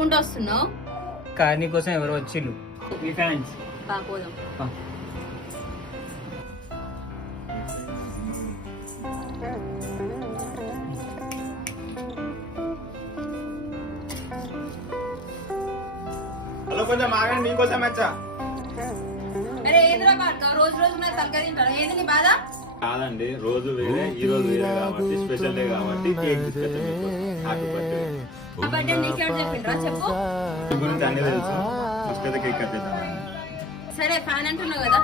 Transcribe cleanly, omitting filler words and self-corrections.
ఎగురుకుంటూ వస్తున్నావు. కానీ కోసం ఎవరు వచ్చిళ్ళు మీ ఫ్యాన్స్. పోదాం. హలో కొంచెం ఆగండి, మీకోసం వచ్చా. అరే ఏదిరా పాడతా, రోజు రోజు నా తలకాయ తింటాడు. ఏది నీ బాధ? కాదండి, రోజు వేరే ఈ రోజు వేరే కాబట్టి స్పెషల్ డే కాబట్టి కేక్ తీసుకొచ్చాను మీకు. Happy birthday. ఆ బర్త్డే నీకెవరు చెప్పిండ్రా చెప్పు. మీ గురించి అన్నీ తెలుసు. ఫస్ట్ అయితే కేక్ కట్ చేద్దాం. సరే ఫ్యాన్ అంటున్నావు కదా.